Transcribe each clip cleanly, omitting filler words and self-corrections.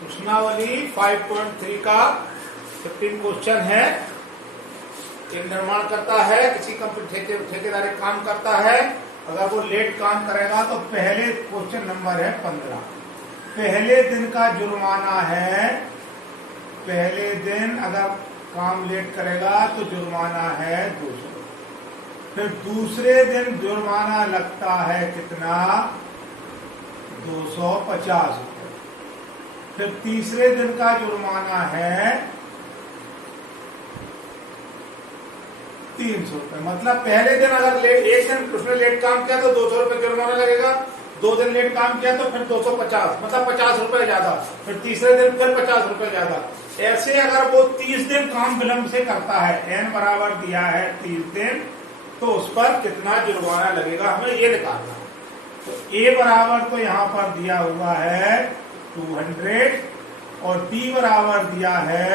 प्रश्नावली 5.3 का 15 क्वेश्चन है। एक निर्माण करता है, किसी कंपनी ठेकेदार काम करता है। अगर वो लेट काम करेगा तो पहले क्वेश्चन नंबर है 15। पहले दिन का जुर्माना है, पहले दिन अगर काम लेट करेगा तो जुर्माना है 200। फिर दूसरे दिन जुर्माना लगता है कितना, 250 रुपये। फिर तीसरे दिन का जुर्माना है 300 रुपये। मतलब पहले दिन अगर लेट, एक दिन उसने लेट काम किया तो 200 रुपये जुर्माना लगेगा। 2 दिन लेट काम किया तो फिर 250, मतलब 50 रुपये ज्यादा। फिर तीसरे दिन फिर 50 रुपये ज्यादा। ऐसे अगर वो 30 दिन काम विलंब से करता है, n बराबर दिया है 30 दिन, तो उस पर कितना जुर्माना लगेगा हमें ये निकालना है। तो a बराबर तो यहाँ पर दिया हुआ है 200 और b बराबर दिया है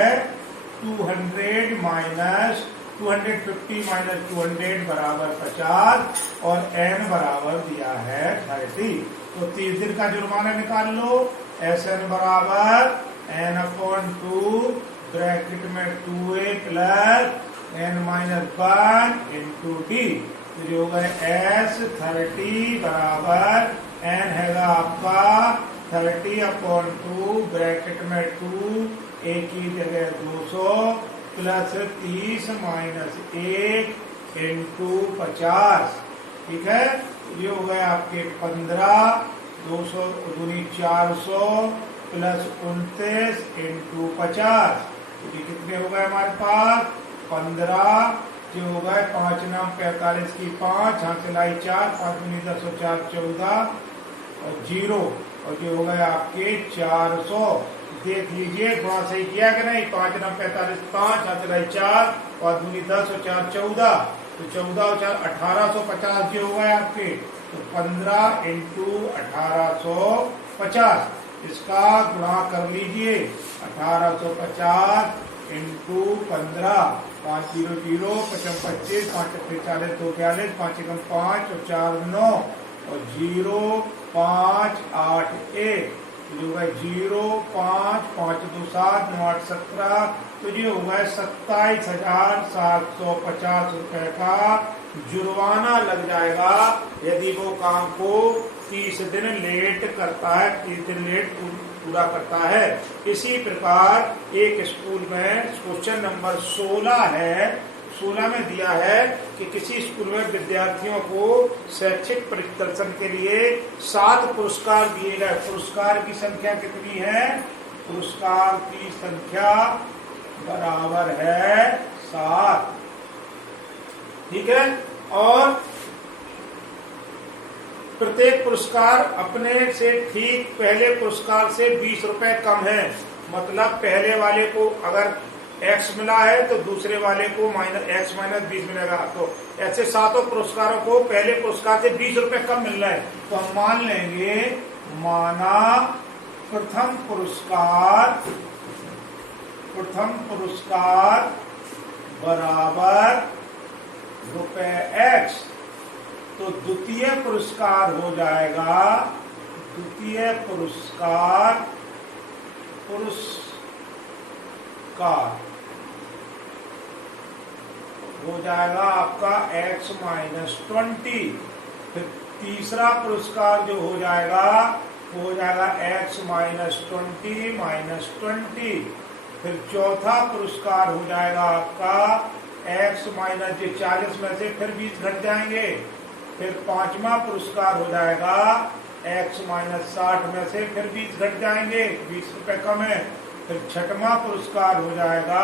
200 माइनस 250 माइनस 200 बराबर 50 और n बराबर दिया है 30। तो 30 दिन का जुर्माना निकाल लो। Sn बराबर n/2 ब्रैकेट में 2a plus n minus 1 into D. तो जो होगा S30 बराबर n हैगा आपका 30/2 ब्रैकेट में 2 a की जगह 200 प्लस 30 माइनस 1 इंटू 50। ठीक है, ये हो गए आपके 15, 200 दूनी 400 प्लस 29 इंटू 50। ये कितने हो गए हमारे पास 15। जो हो गए 5 नाम 45 की 5, हाथ चलाई 4, 5 दूनी 10 और 4 14 और 0 और जो हो गए आपके 400। देख लीजिए गुणा सही किया कि नहीं। 5 नाम 45 5, हाथ चलाई 4, 5 दूनी 10 और 4 14, तो 14 और 4 1850 जो हुआ है आपके। तो 15 इंटू 1850, इसका गुणा कर लीजिए। 1850 इंटू 15, 5 0 0 55 25, 5 40 2 42, 5 1 5 और 4 9 और 0 5 8 1 जो है 0 5 5 2 7 9 8 17। तो ये होगा 27,750 रुपए का जुर्माना लग जाएगा यदि वो काम को 30 दिन लेट करता है, 30 दिन लेट पूरा करता है। इसी प्रकार एक स्कूल में क्वेश्चन नंबर 16 है। 16 में दिया है कि किसी स्कूल में विद्यार्थियों को शैक्षिक प्रदर्शन के लिए 7 पुरस्कार दिए गए। पुरस्कार की संख्या कितनी है, पुरस्कार की संख्या बराबर है 7। ठीक है, और प्रत्येक पुरस्कार अपने से ठीक पहले पुरस्कार से 20 रुपए कम है। मतलब पहले वाले को अगर x मिला है तो दूसरे वाले को x माइनस 20 मिलेगा। तो ऐसे 7 पुरस्कारों को पहले पुरस्कार से 20 रुपए कम मिल रहा है। तो हम मान लेंगे, माना प्रथम पुरस्कार बराबर ₹x, तो द्वितीय पुरस्कार हो जाएगा, द्वितीय पुरस्कार हो जाएगा आपका x माइनस 20। फिर तीसरा पुरस्कार जो हो जाएगा वो हो जाएगा x माइनस 20 माइनस 20। फिर चौथा पुरस्कार हो जाएगा आपका x माइनस 40 में से फिर 20 घट जाएंगे। फिर पांचवा पुरस्कार हो जाएगा x माइनस 60 में से फिर 20 घट जाएंगे, 20 रुपए कम है। फिर छठवां पुरस्कार हो जाएगा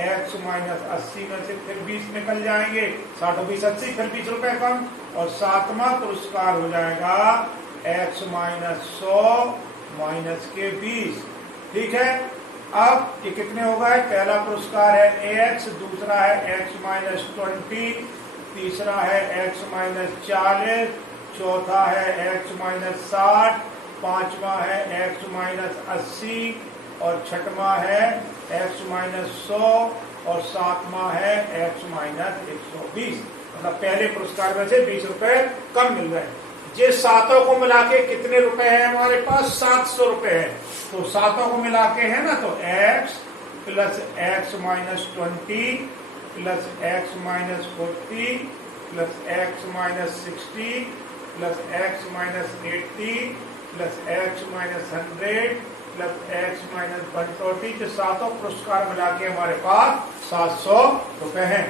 x माइनस 80 में से फिर 20 निकल जाएंगे, 60 20 80 फिर 20 रुपए कम। और सातवां पुरस्कार हो जाएगा x माइनस 100 माइनस के 20। ठीक है, अब ये कितने हो गए, पहला पुरस्कार है ax, दूसरा है x माइनस 20, तीसरा है x माइनस 40, चौथा है x माइनस 60, पांचवा है x माइनस 80 और छठवां है x माइनस 100 और सातवां है x माइनस 120। मतलब पहले पुरस्कार में से 20 रुपए कम मिल रहे हैं। ये सातों को मिला के कितने रुपए हैं हमारे पास? 700 रुपए है। तो सातों को मिला के है ना, तो x plus x minus 20 plus x minus 40 plus x minus 60 plus x minus 80 plus x minus 100 plus x minus 140। जो सातों पुरस्कार मिला के हमारे पास 700 रुपए हैं।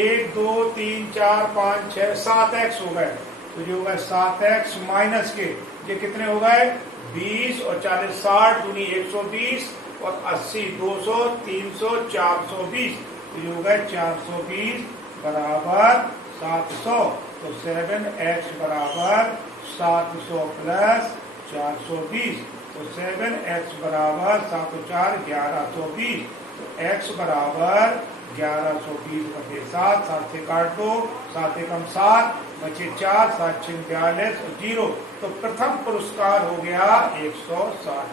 1 2 3 4 5 6 7 एक्स हो गए। तो जो होगा 7x माइनस के ये कितने हो गए? 20 और 40 60 दूनी 120 और 80 200 300 420। तो ये हो गए 420 बराबर 700। तो 7x बराबर 700 प्लस 420। तो 7x बराबर 7 4 1120। तो x बराबर 1120 बटे 7, 7 से काट दो, 7 एकम 7 बचे 4, 7 6 42 और 0। तो प्रथम पुरस्कार हो गया 160।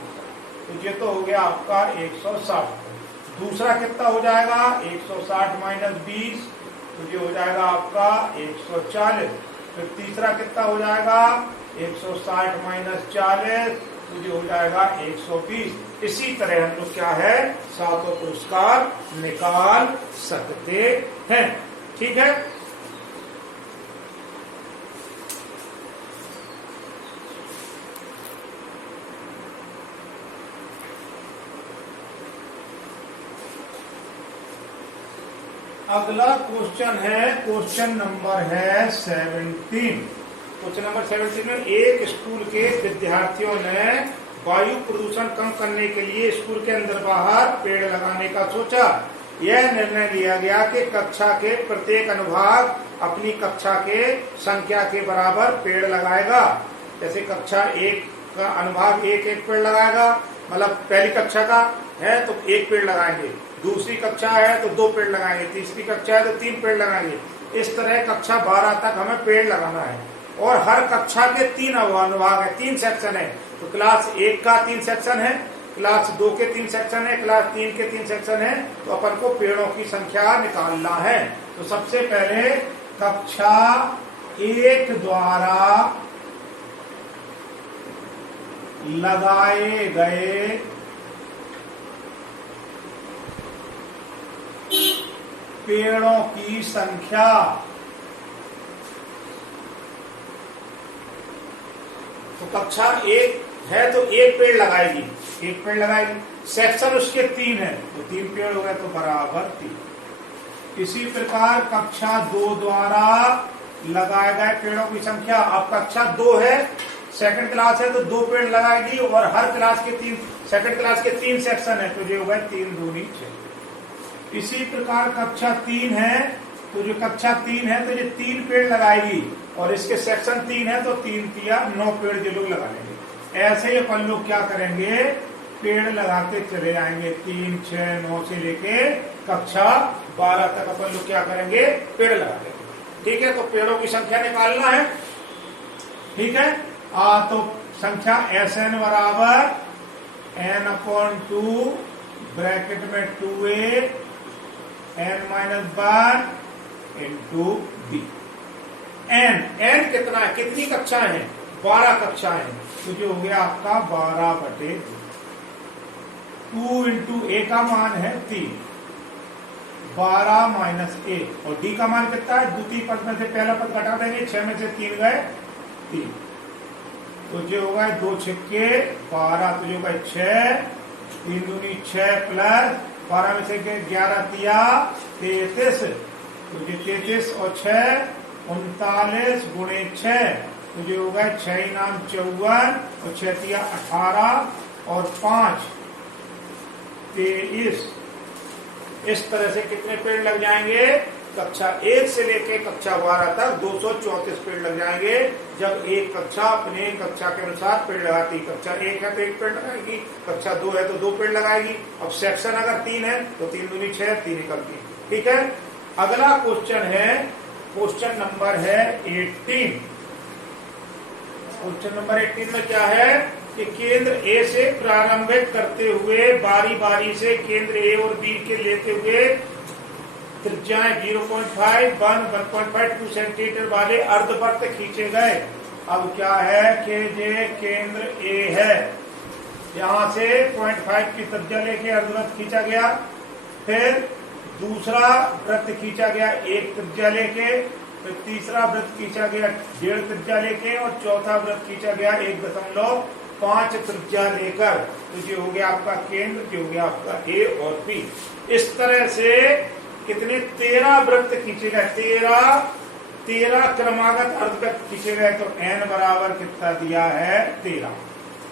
तो ये तो हो गया आपका 160। दूसरा कितना हो जाएगा? 160 माइनस 20, तो ये हो जाएगा आपका 140। फिर तीसरा कितना हो जाएगा? 160 माइनस 40, तो ये हो जाएगा 120। इसी तरह हम लोग क्या है, सातों पुरस्कार निकाल सकते हैं। ठीक है। अगला क्वेश्चन है, क्वेश्चन नंबर है 17। क्वेश्चन नंबर 17 में एक स्कूल के विद्यार्थियों ने वायु प्रदूषण कम करने के लिए स्कूल के अंदर बाहर पेड़ लगाने का सोचा। यह निर्णय लिया गया कि कक्षा के प्रत्येक अनुभाग अपनी कक्षा के संख्या के बराबर पेड़ लगाएगा। जैसे कक्षा 1 का अनुभाग एक पेड़ लगाएगा, मतलब पहली कक्षा का है तो 1 पेड़ लगाएंगे, दूसरी कक्षा है तो 2 पेड़ लगाएंगे, तीसरी कक्षा है तो 3 पेड़ लगाएंगे। इस तरह कक्षा 12 तक हमें पेड़ लगाना है। और हर कक्षा के 3 अनुभाग है, 3 सेक्शन है। तो क्लास 1 का 3 सेक्शन है, क्लास 2 के 3 सेक्शन है, क्लास 3 के 3 सेक्शन है। तो अपन को पेड़ों की संख्या निकालना है। तो सबसे पहले कक्षा 1 द्वारा लगाए गए पेड़ों की संख्या, तो कक्षा 1 है तो 1 पेड़ लगाएगी, 1 पेड़ लगाएगी। सेक्शन उसके 3 है तो 3 पेड़ हो गए, तो बराबर 3। इसी प्रकार कक्षा 2 द्वारा लगाए गए पेड़ों की संख्या, अब कक्षा 2 है, सेकंड क्लास है तो 2 पेड़ लगाएगी। और हर क्लास के 3, सेकंड क्लास के 3 सेक्शन है तो ये हो गए 3 दूनी 6। इसी प्रकार कक्षा 3 है तो जो कक्षा 3 है तो ये 3 पेड़ लगाएगी। और इसके सेक्शन 3 है तो 3 तिया 9 पेड़ ये लोग लगा लेंगे। ऐसे ही अपन लोग क्या करेंगे, पेड़ लगाते चले जाएंगे। 3 6 9 से लेके कक्षा 12 तक अपन लोग क्या करेंगे, पेड़ लगा लेंगे। ठीक है। तो पेड़ों की संख्या निकालना है। ठीक है। तो संख्या Sn बराबर n/2 ब्रैकेट में 2a n-1 into b। n कितना है, कितनी कक्षाएं हैं? 12 कक्षाएं हैं। तो जो हो गया आपका 12/2। 2 इंटू a का मान है 3, 12 माइनस 1। और d का मान कितना है? द्वितीय पद में से पहला पद घटा देंगे, 6 में से 3 गए 3। तो जो होगा 2 छक्के 12, तो जो होगा 6, 3 दूनी 6 प्लस 12 में से 11 तिया 33। तो ये 33 और 6 39 गुणे 6, तो जो होगा 6 नाम 54 और 6 तिया 18 और 5 23। इस तरह से कितने पेड़ लग जाएंगे? कक्षा 1 से लेकर कक्षा 12 तक 234 पेड़ लग जाएंगे। जब एक कक्षा अपने कक्षा के अनुसार पेड़ लगाती, कक्षा 1 है तो 1 पेड़ लगाएगी, कक्षा 2 है तो 2 पेड़ लगाएगी। अब सेक्शन अगर 3 है तो 3 दूनी 6, 3 निकलती। ठीक है। अगला क्वेश्चन है, क्वेश्चन नंबर है 18। क्वेश्चन नंबर 18 में क्या है कि केंद्र ए से प्रारंभिक करते हुए बारी बारी से केंद्र ए और बी के लेते हुए त्रिज्याएं 0.5, 1, 1.5, 2 सेंटीमीटर वाले अर्धवृत्त खींचे गए। अब क्या है कि ये केंद्र ए है, यहां से 0.5 की त्रिज्या लेके अर्धवृत्त खींचा गया, फिर दूसरा वृत्त खींचा गया एक त्रिज्या लेके, फिर तीसरा वृत्त खींचा गया 1.5 त्रिज्या लेके, और चौथा वृत्त खींचा गया 1.5 त्रिज्या लेकर। तो ये हो गया आपका केंद्र, ये हो गया आपका ए और बी। इस तरह से कितने 13 वृत्त खींचे गए, 13 क्रमागत अर्धवृत्त खींचे गए। तो n बराबर कितना दिया है 13।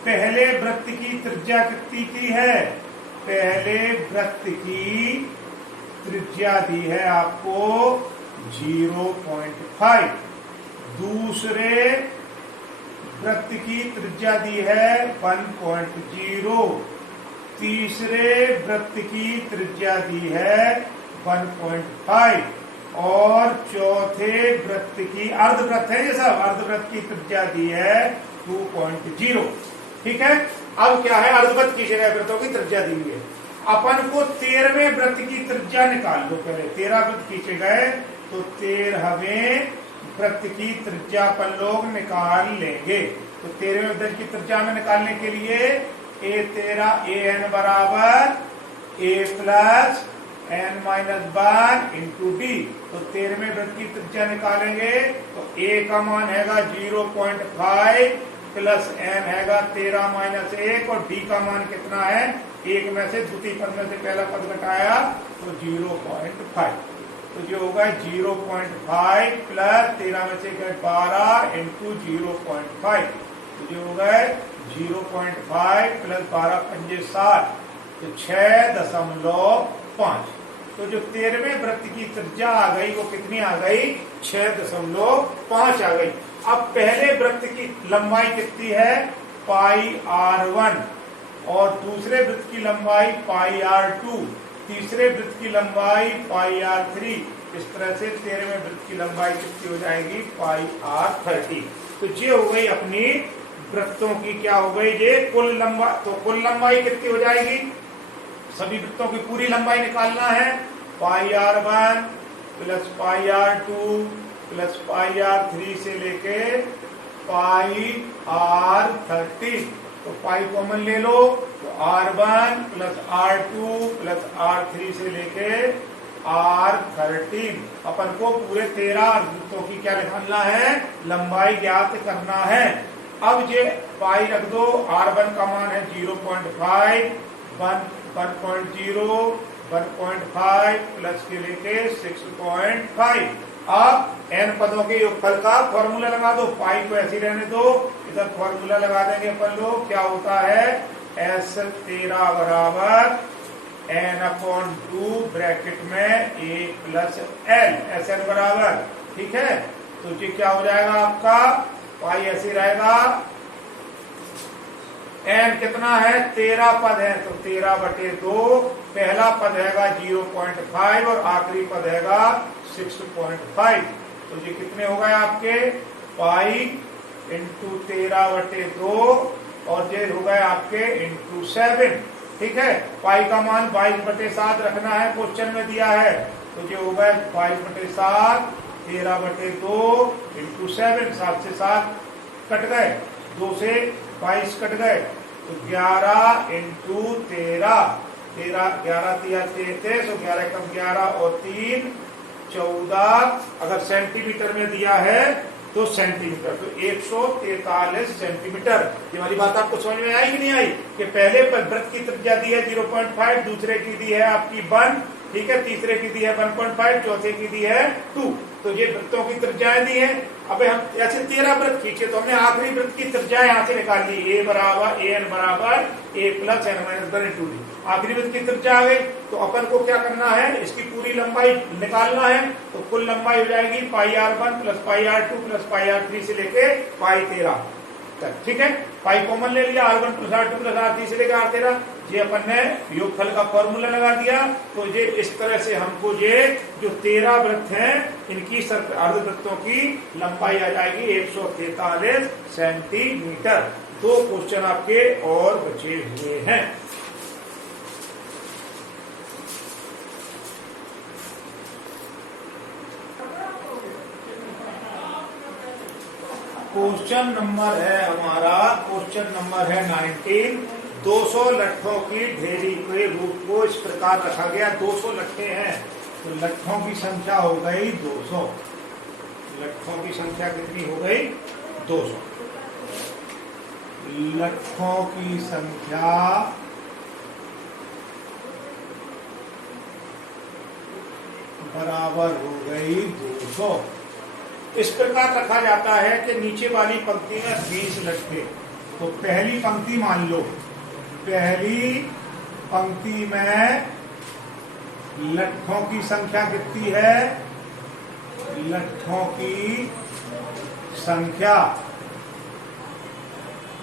पहले वृत्त की त्रिज्या कितनी की है, पहले वृत्त की त्रिज्या दी है आपको 0.5, दूसरे वृत्त की त्रिज्या दी है 1.0, तीसरे वृत्त की त्रिज्या दी है 1.5, और चौथे वृत्त की, अर्धवृत्त है ये सब, अर्धवृत्त की त्रिज्या दी है 2.0। ठीक है, अब क्या है, अर्धवृत्त खींचे गए वृत्तों की त्रिज्या दी हुई है। अपन को 13वें वृत्त की त्रिज्या निकाल लो। पहले 13 वृत्त खींचे गए, तो 13वें वृत्त की त्रिज्या अपन लोग निकाल लेंगे। तो 13वें वृत्त की त्रिज्या में निकालने के लिए a बराबर a plus n-1 into D. तो 13वें वृत्त की त्रिज्या निकालेंगे तो a का मान हैगा 0.5 प्लस n हैगा 13 माइनस 1, और d का मान कितना है, एक में से द्वितीय पद में से पहला पद घटाया तो 0.5। तो जो होगा 0.5 प्लस 13 में से 12 इंटू 0.5, तो जो होगा 0.5 प्लस 12 पंजे 60, तो 6.5। तो जो 13वें वृत्त की त्रिज्या आ गई वो कितनी आ गई, 6.5 आ गई। अब पहले वृत्त की लंबाई कितनी है, πr1, और दूसरे वृत्त की लंबाई πr2, तीसरे वृत्त की लंबाई πr3। इस तरह से 13वें वृत्त की लंबाई कितनी हो जाएगी, πr30। तो ये हो गई अपनी वृत्तों की, क्या हो गई ये कुल लंबाई। तो कुल लंबाई कितनी हो जाएगी, सभी वृत्तों की पूरी लंबाई निकालना है, πr1 plus πr2 plus πr3 से लेके πr30। तो पाई कॉमन ले लो, तो r1 plus r2 plus r3 से लेके r13। अपन को पूरे 13 वृत्तों की क्या निकालना है, लंबाई ज्ञात करना है। अब ये पाई रख दो, r1 का मान है 0.5, 1.0, 1.5 प्लस के लेके 6.5। अब n पदों के योगफल का फॉर्मूला लगा दो, पाई को ऐसे रहने दो, इधर फॉर्मूला लगा देंगे अपन लोग। क्या होता है, S13 बराबर n/2 ब्रैकेट में a प्लस l, Sn बराबर। ठीक है, तो ये क्या हो जाएगा आपका, पाई ऐसे रहेगा, n कितना है, 13 पद है, तो 13/2, पहला पद हैगा 0.5 और आखिरी पद हैगा 6.5। तो ये कितने हो गए आपके, पाई इंटू 13/2, और ये हो गए आपके इंटू 7। ठीक है, पाई का मान 22/7 रखना है, क्वेश्चन में दिया है। तो ये हो गए 22/7, 13/2 इंटू 7, 7 से 7 कट गए, 2 से 22 कट गए, तो 11 इंटू 13, 11 तिया 33, और 11 कम 11 और 3 14। अगर सेंटीमीटर में दिया है तो सेंटीमीटर, तो 143 सेंटीमीटर। ये वाली बात आपको समझ में आई कि नहीं आई, कि पहले वृत्त की त्रिज्या दी है 0.5, दूसरे की दी है आपकी 1, ठीक है, तीसरे की दी है 1.5, चौथे की दी है 2। तो ये वृत्तों की त्रिज्याएं दी है। अब हम ऐसे 13 वृत्त खींचे, तो हमने आखिरी वृत्त की त्रिज्या यहाँ से निकाल ली, a बराबर a plus n-1 into D. आखिरी वृत्त की त्रिज्या आ गई, तो अपन को क्या करना है, इसकी पूरी लंबाई निकालना है। तो कुल लंबाई हो जाएगी πr1 plus πr2 plus πr3 से लेके π13 तक। ठीक है, पाई कॉमन ले लिया, r1 plus r2 plus r3 से लेकर r13। ये अपन ने योगफल का फॉर्मूला लगा दिया। तो ये इस तरह से हमको ये जो 13 वृत्त हैं, इनकी अर्धवृत्तों की लंबाई आ जाएगी 143 सेंटीमीटर। 2 क्वेश्चन आपके और बचे हुए हैं। क्वेश्चन नंबर है हमारा, क्वेश्चन नंबर है 19। 200 लट्ठों की ढेरी के रूप को इस प्रकार रखा गया। 200 लट्ठे हैं तो लट्ठों की संख्या हो गई 200। लट्ठों की संख्या कितनी हो गई? 200। लट्ठों की संख्या बराबर हो गई 200। इस प्रकार रखा जाता है कि नीचे वाली पंक्ति में 20 लट्ठे। तो पहली पंक्ति मान लो, पहली पंक्ति में लट्ठों की संख्या कितनी है? लट्ठों की संख्या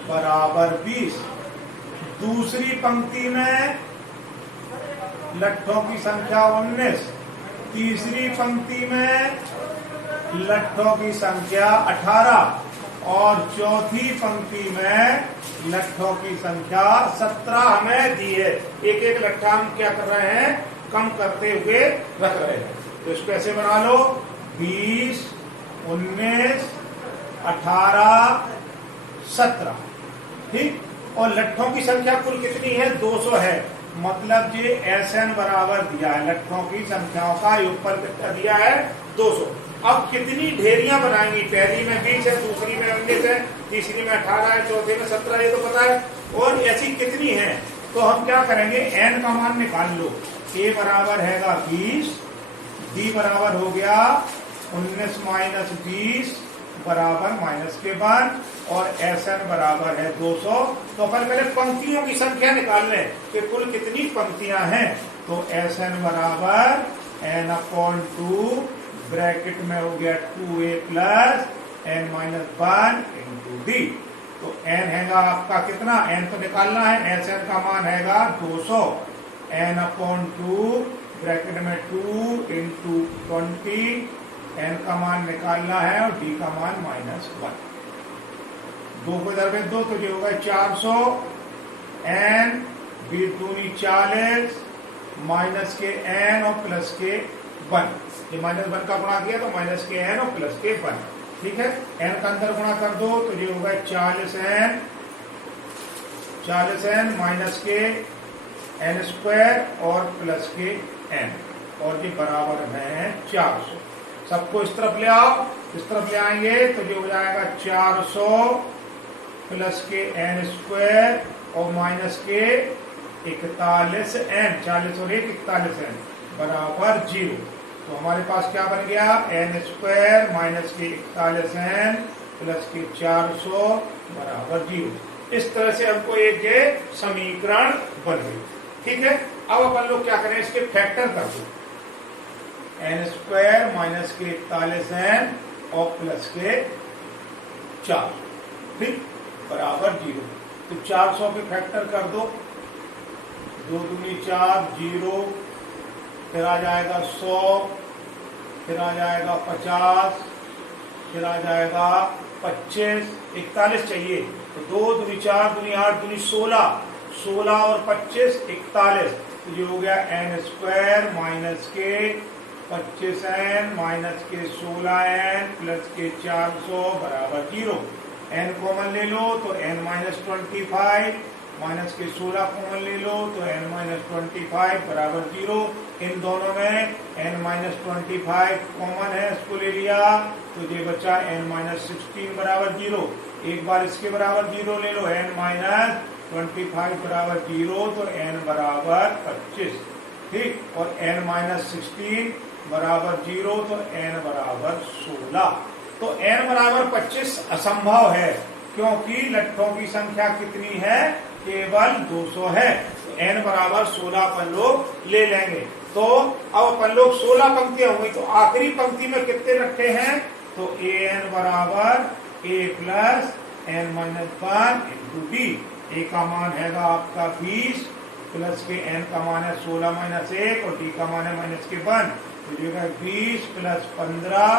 बराबर 20। दूसरी पंक्ति में लट्ठों की संख्या 19। तीसरी पंक्ति में लट्ठों की संख्या 18 और चौथी पंक्ति में लट्ठों की संख्या 17 हमें दी है। एक एक लट्ठा हम क्या कर रहे हैं? कम करते हुए रख रहे हैं। तो इसको ऐसे बना लो, 20, 19, 18, 17। ठीक। और लट्ठों की संख्या कुल कितनी है? 200 है। मतलब ये SN बराबर दिया है, लट्ठों की संख्याओं का योगफल कितना दिया है? 200। अब कितनी ढेरियां बनाएंगी? पहली में 20 है, दूसरी में 19 है, तीसरी में 18 है, चौथे में 17, ये तो पता है। और ऐसी कितनी है? तो हम क्या करेंगे? n का मान निकाल लो। a बराबर हैगा 20, d बराबर हो गया 19 माइनस 20 बराबर -1 और SN बराबर है 200। तो अपन पहले पंक्तियों की संख्या निकाल लें कि कुल कितनी पंक्तियां हैं। तो SN बराबर n/2 ब्रैकेट में हो गया 2a plus n-1 into D. तो n हैगा आपका कितना? n तो निकालना है, SN का मान हैगा 200। n/2 ब्रैकेट में 2 इंटू 20, n का मान निकालना है और d का मान -1। 2 को इधर में 2 तो जो होगा 400। n 20 दूनी 40 माइनस के n और प्लस के 1। ये -1 का गुणा किया तो माइनस के n और प्लस के 1। ठीक है। n का अंदर गुणा कर दो तो ये होगा 40n माइनस के n² और प्लस के n, और ये बराबर है 400। सबको इस तरफ ले आओ, इस तरफ ले आएंगे तो जो हो जाएगा 400 प्लस के n² और माइनस के 41n, 40 और 1 41n बराबर 0। तो हमारे पास क्या बन गया? n² माइनस के 41n प्लस के 400 बराबर 0। इस तरह से हमको एक ये समीकरण बन गई। ठीक है। अब अपन लोग क्या करें? इसके फैक्टर कर दो। n² माइनस के 41n और प्लस के 400, ठीक, बराबर 0। तो 400 के फैक्टर कर दो। 2 दूनी 4, 0, फिर आ जाएगा 100, फिर आ जाएगा 50, फिर आ जाएगा 25, 41 चाहिए। तो 2 दूनी 4 दूनी 8 दूनी 16, 16 और 25 41। तो ये हो गया n² माइनस के 25n माइनस के 16n प्लस के 400 बराबर 0। n कॉमन ले लो तो n-25 माइनस के 16 कॉमन ले लो तो n-25 बराबर 0। इन दोनों में n-25 कॉमन है, इसको ले लिया तो ये बचा n-16 बराबर 0। एक बार इसके बराबर 0 ले लो, n-25 बराबर 0 तो n बराबर 25, ठीक, और n-16 बराबर 0 तो n बराबर 16। तो n बराबर 25 असंभव है क्योंकि लट्ठों की संख्या कितनी है? केवल 200 है। तो n बराबर 16 अपन लोग ले लेंगे। तो अब अपन लोग 16 पंक्तियां हुई, तो आखिरी पंक्ति में कितने रखे हैं? तो an बराबर a plus n-1 into D. a का मान हैगा आपका 20 प्लस के n का मान है 16 माइनस 1 और d का मान है -1। तो जो होगा 20 प्लस 15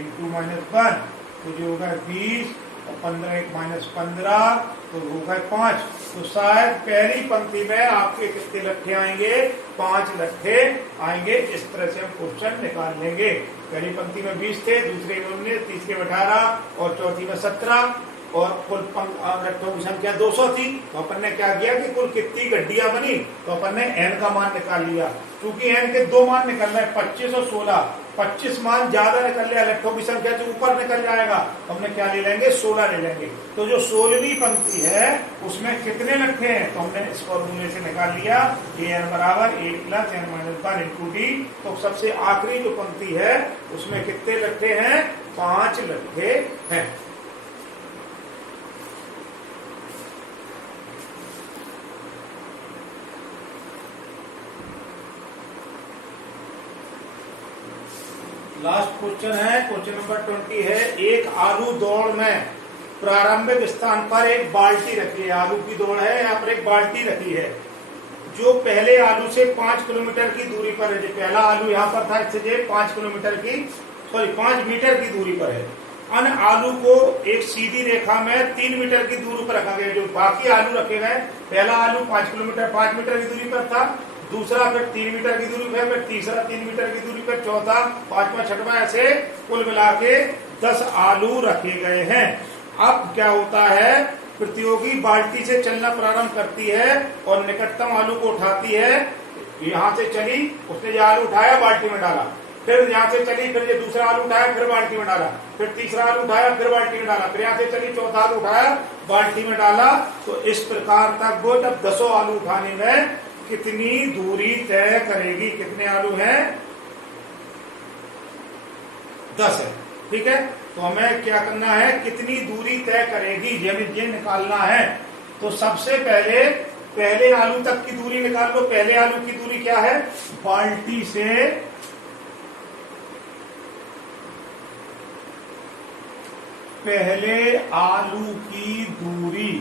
इंटू -1, तो जो होगा 20 और 15 1 माइनस 15 तो हो गए 5। तो शायद पहली पंक्ति में आपके कितने लट्ठे आएंगे, 5 लट्ठे आएंगे। इस तरह से हम क्वेश्चन निकाल लेंगे। पहली पंक्ति में 20 थे, दूसरे में 19, तीसरे में 18 और चौथी में 17 और कुल लट्ठों की संख्या 200 थी। तो अपन ने क्या किया कि कुल कितनी गड्डियां बनी, तो अपन ने n का मान निकाल लिया। क्योंकि n के 2 मान निकल रहे हैं, 25 और 16। 25 मान ज्यादा निकल रहा है, लट्ठों की संख्या जो ऊपर निकल जाएगा, तो हमने क्या ले लेंगे, 16 ले लेंगे। तो जो 16वीं पंक्ति है उसमें कितने लट्ठे हैं, तो हमने इस फॉर्मूले से निकाल लिया an बराबर 8 + n - 1 × d। तो सबसे आखिरी जो पंक्ति है उसमें कितने लट्ठे हैं, 5 लट्ठे हैं। लास्ट क्वेश्चन है, क्वेश्चन नंबर 20 है। एक आलू दौड़ में प्रारंभिक स्थान पर एक बाल्टी रखी है। आलू की दौड़ है, यहाँ पर एक बाल्टी रखी है जो पहले आलू से 5 किलोमीटर की दूरी पर है। जो पहला आलू यहाँ पर था, इससे 5 किलोमीटर की 5 मीटर की दूरी पर है। अन्य आलू को एक सीधी रेखा में 3 मीटर की दूरी पर रखा गया। जो बाकी आलू रखे गए, पहला आलू 5 मीटर की दूरी पर था, दूसरा फिर 3 मीटर की दूरी पर, फिर तीसरा 3 मीटर की दूरी पर, चौथा, 5वां, 6वां, ऐसे कुल मिला के 10 आलू रखे गए हैं। अब क्या होता है, प्रतियोगी बाल्टी से चलना प्रारंभ करती है और निकटतम आलू को उठाती है। यहाँ से चली, उसने जो आलू उठाया बाल्टी में डाला, फिर यहाँ से चली, फिर ये दूसरा आलू उठाया, फिर बाल्टी में डाला, फिर तीसरा आलू उठाया, फिर बाल्टी में डाला, फिर यहाँ से चली, चौथा आलू उठाया, बाल्टी में डाला। तो इस प्रकार तक वो जब 10 आलू उठाने में कितनी दूरी तय करेगी। कितने आलू हैं, 10 है। ठीक है, तो हमें क्या करना है, कितनी दूरी तय करेगी ये निकालना है। तो सबसे पहले आलू तक की दूरी निकाल लो। पहले आलू की दूरी क्या है, बाल्टी से पहले आलू की दूरी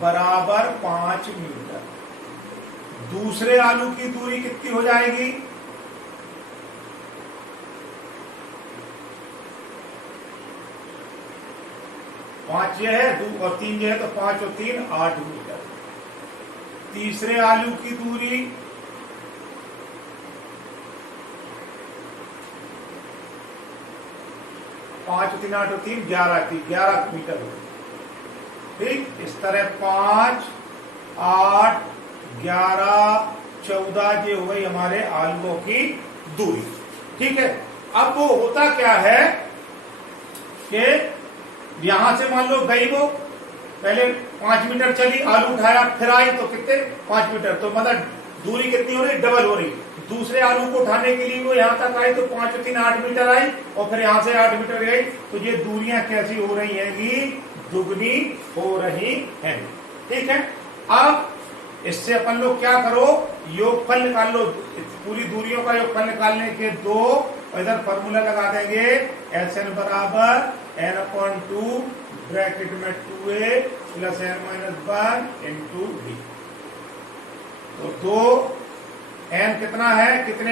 बराबर 5 मीटर। दूसरे आलू की दूरी कितनी हो जाएगी, 5 ये है, 2 और 3 ये है, तो 5 और 3 8 मीटर। तीसरे आलू की दूरी 5 3 8 और 3 11 मीटर हो। ठीक, इस तरह 5 8 11 14 ये हो गई हमारे आलुओं की दूरी। ठीक है, अब वो होता क्या है कि यहां से मान लो गई, वो पहले 5 मीटर चली, आलू उठाया, फिर आई, तो कितने 5 मीटर, तो मतलब दूरी कितनी हो रही, डबल हो रही। दूसरे आलू को उठाने के लिए वो यहां तक आई, तो 5 और 3 8 मीटर आई, और फिर यहां से 8 मीटर गई। तो ये दूरियां कैसी हो रही है, दुगनी हो रही है। ठीक है, अब इससे अपन लोग क्या करो, योगफल निकाल लो। पूरी दूरियों का योगफल निकालने के 2, इधर फॉर्मूला लगा देंगे, SN बराबर n/2 ब्रैकेट में 2a + n - 1 × d। तो 2 n कितना है, कितने